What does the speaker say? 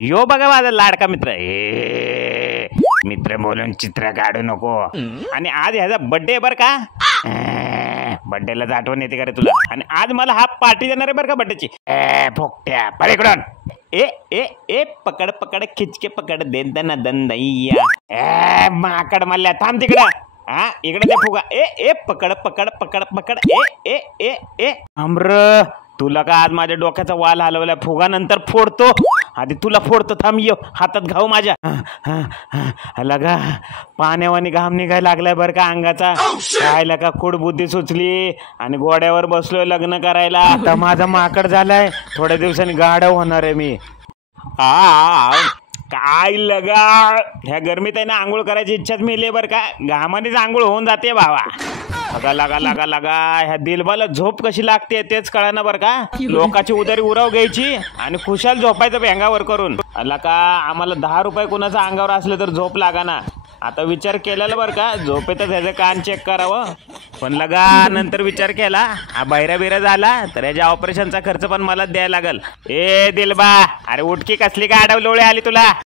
यो बघा माझा लाडका मित्र मित्र बोलून चित्र काढू नको। आणि आज ह्याचा बर्थडे बर का, बर्थडेलाच आठवण येते का रे तुला? आणि आज मला हा पार्टी देणार आहे बरं का बर्थडेची। फोकट्या पळ इकडून। ए ए ए पकड पकड खिचके पकड देन दंदैया माकड मल्ल्या थांब तिकडं। हा इकडे ते फुगा। ए ए पकड पकड पकड पकड ए ए ए ए अमर तुला का आज माझ्या डोक्याचा वाल हलवला। फुगा नंतर फोडतो, आधी तुला फोडतो। थांब ये हातात घाव माझ्या। लगा पाण्यावानी घाम निघायला लागलाय बर का अंगाचा। काय लगा कुड बुद्धी सुचली आणि गोड्यावर बसलोय लग्न करायला। आता माझा माकड झालाय, थोड्या दिवसांनी गाढव होणार आहे मी। काय लगा ह्या गरमीत आहे ना आंघोळ करायची इच्छाच मिळली बर का, घामानेच आंघोळ होऊन जाते भावा। लगा लगा लगा लगा ह्या दिलबाला झोप कशी लागते तेच कळना बर का। लोकांची उदारी उराव घ्यायची आणि खुशाल झोपायचं भेंगावर करून। लका आम्हाला 10 रुपये कुणाचा अंगावर असले तर झोप लागाना। आता विचार केलेला बर का झोपेतच ह्याचं कान चेक करावं, पण लगा नंतर विचार केला हा बहिरा बिरा झाला तर याच्या ऑपरेशनचा खर्च पण मला द्यायला लागल। ए दिलबा अरे उठकी कसली का अडवलोळे आली तुला।